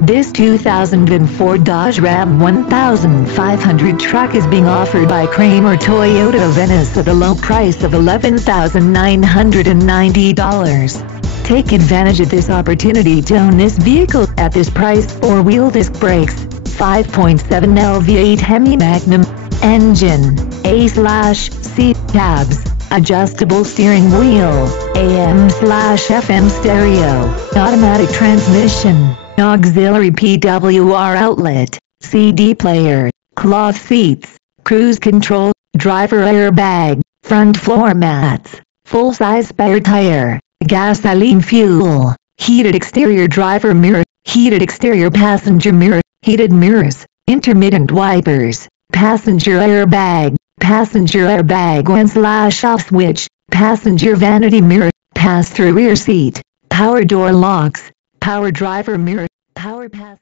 This 2004 Dodge Ram 1500 truck is being offered by Kramer Toyota of Venice at a low price of $11,990. Take advantage of this opportunity to own this vehicle at this price, or wheel disc brakes, 5.7 LV8 Hemi Magnum, engine, A/C cabs, adjustable steering wheel, AM/FM stereo, automatic transmission, auxiliary PWR outlet, CD player, cloth seats, cruise control, driver airbag, front floor mats, full-size spare tire, gasoline fuel, heated exterior driver mirror, heated exterior passenger mirror, heated mirrors, intermittent wipers, passenger airbag 1/off switch, passenger vanity mirror, pass-through rear seat, power door locks, power driver mirror, power pass.